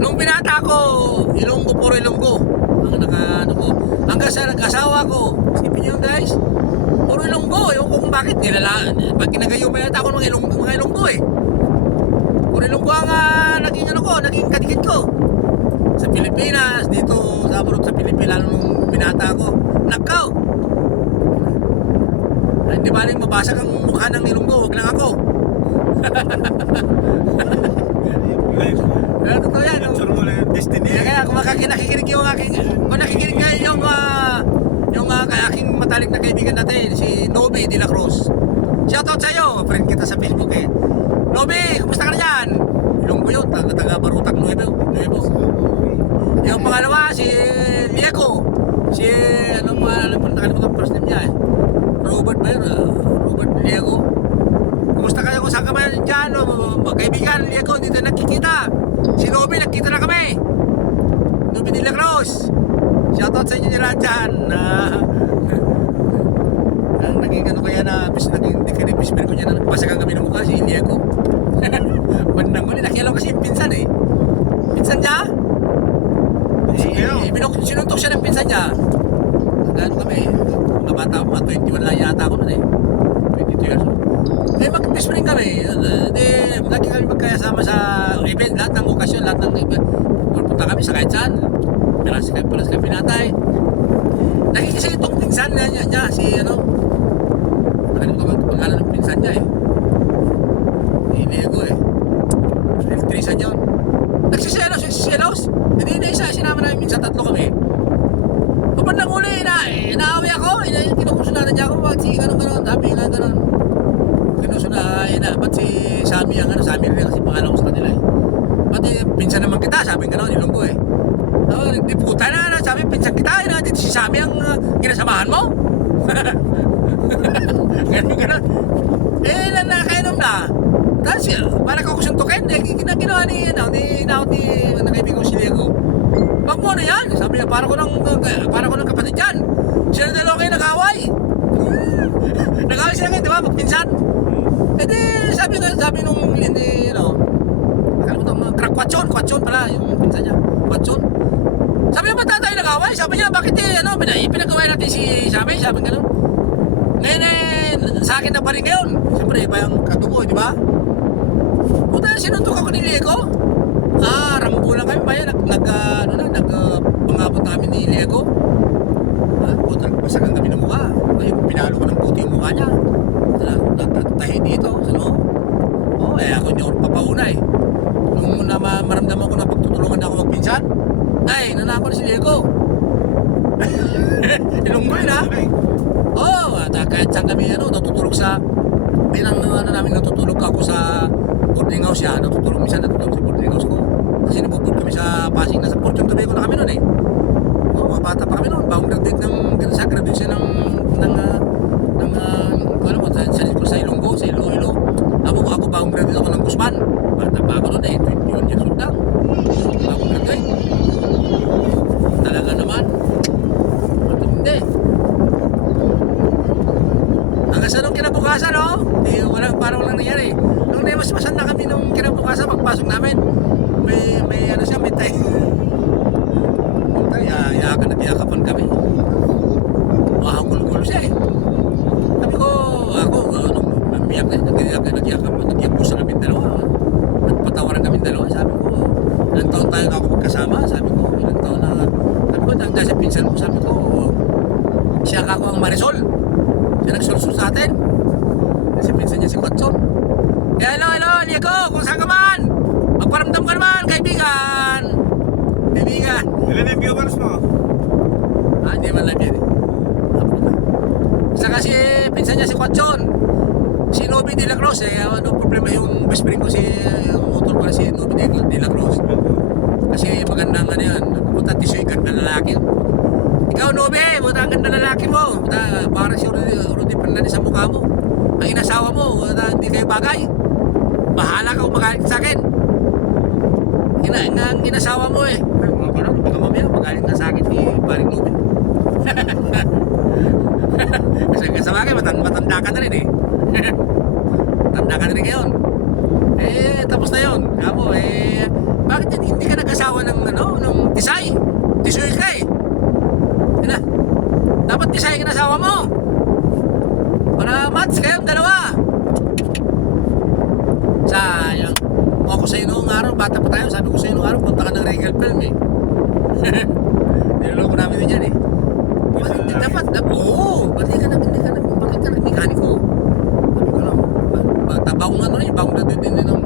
Nung binata ko, Ilonggo, puro Ilonggo. Ang ano ko. Hanggang sa nag-asawa ko. Isipin nyo guys, puro Ilonggo. Ewan ko kung bakit. Pag kinagayo pa yata ako ng mga Ilonggo eh. Puro Ilonggo ang naging ano ko, naging kadikit ko. Sa Pilipinas, dito sa abroad sa Pilipinas, nung binata ko, nakaw. Hindi ba rin mabasag ang mukha ng Ilonggo, wag lang ako. Totoo yan. Destiny. Kaya kung nakikinig yung aking, kung nakikinig kayo yung aking matalik na kaibigan natin, si Noby de la Cruz. Shoutout sa'yo, friend kita sa Facebook eh. Noby, kumusta ka na dyan? Ilonggo yun, taga Barutak Nuevo. Yung pangalawa, si Lieko. Si, nakalimutan first name niya eh. Robert Lieko. Kumusta kayo kung saan ka ba dyan? Kaibigan, Lieko, dito nakikita. Si Noby, nakita na kami. Noby de la Cruz. Shoutout sa inyo nila dyan. Naging ano kaya na, hindi ka rin bisper ko niya na nagpasakan kami ng mukha, si Lieko. Bandang ko, nakialam kasi yung pinsan eh. Pinsan niya? Sinuntok siya ng pinsan niya. Gano'n kami, mga bata ko, mga 21 lang yata ako nun eh. 22 years old. Mag-best friend kami. Lagi kami magkayasama sa event, lahat ng okasyon, lahat ng event. Pupunta kami sa kahit saan. Pilas kami pinatay. Lagi kasi itong pinsan niya, si ano, nakalimutan ko pangalan ng pinsan niya eh. Inigo eh. Eltrisan yun. Nagsiselos. Hindi na isa, sinama namin minsan 3 kami. Kapag nang uli, inaaway ako, kinukusunanan niya ako, ba't si gano'n, sabi nga gano'n. Ba't si Sammy ang ano, Sammy rin kasi pangalan ko sa kanila eh. Ba't pinsan naman kita, sabi gano'n, Ilonggo eh. Di puta na, sabi pinsan kita, dito si Sammy ang kinasamahan mo. Gano'n. Nakainom na. Tapos, para ko suntukin, ginawa ni nakaibigan ko si Lieko. Wag mo na yan. Sabi niya, para ko ng kapatid yan. Sila dalawa kayo nag-away. Nag-away sila kayo, di ba? Magpinsan. E di, sabi nung, nakalimutan, Kwatson pala, yung pinsan niya. Kwatson. Sabi niya, ba't tayo nag-away? Sabi niya, bakit pinag-away natin si Sammy? Sabi gano'n. Ngayon, sa akin na pa rin ngayon. Siyempre, iba yung kadugo, di ba? Puta, sinuntok ako ni Lieko. Rambo lang kami ba yan? Pangabot namin ni Lieko. Puta, pasakan kami ng mukha. Pinalo ko ng puti yung mukha niya. Nagtahi dito, sa loob. Ako hindi ako papauna eh. Nung maramdaman ko na pagtutulungan ako magpinsan, nanako na si Lieko. Ilonggo yun ha? Kahit saan kami natutulog sa natutulog ako sa boarding house yan. Minsan natutulog sa boarding house ko. Kasi nabubud kami sa Pasig. Nasa Fortune Tobago na kami nun eh. Mga bata pa kami nun. Bagong graduate sa graduation sa Ilonggo, sa Iloilo. Ako bagong graduate ako ng Guzman. Bata pa ako nun eh. 21 years old lang. Bagong graduate. Talaga naman. Matindi. Hanggang sa nung kinabukasan, parang walang nangyari. Nung namasmasan na kami nung kinabukasan, pagpasok namin, may tayo. Nag-iakapan kami. Gulo siya eh. Sabi ko, nung umiyak na, nag-iyak po sa kami dalawa. Nagpatawaran kami dalawa. Sabi ko, ilang taon tayo ako magkasama? Sabi ko, ilang taon na. Sabi ko, nagda sa pinsan mo. Sabi ko, siya ako ang Marisol. Siya nagsulsul sa atin. Kasi pinsan niya si Watson. Hello, Lieko, kung saan ka man? Magparamdam ka naman, kaibigan. Ilan yung viewers mo? Hindi man lang yan eh. Saka si pinsan niya si Watson. Si Noby de la Cruz problema yung best friend ko yung motor ko si Noby de la Cruz. Kasi magandang yan. Puta, tisoy, ganda lalaki. Ikaw, Noby, puta, ang ganda lalaki mo. Puta, parang si Rudy Fernandez sa mukha mo. Ang inasawa mo, hindi kayo bagay. Bahala ka kung magalit sa akin. Ang inasawa mo eh. Baka mamaya magalit na sa akin si Paring Noby. Kasi sa bagay, matanda ka na rin eh. Tanda ka na rin ngayon. Tapos na yun. Bakit hindi ka nag-asawa Nangako ako sa'yo noong araw, bata pa tayo, sabi ko sa'yo noong araw, punta ka ng Regal Film eh. Niloloko namin din yan eh. Dapat, oo, bakit ka nag-mekaniko? Sabi ko lang, bagong ano rin, bagong na din ng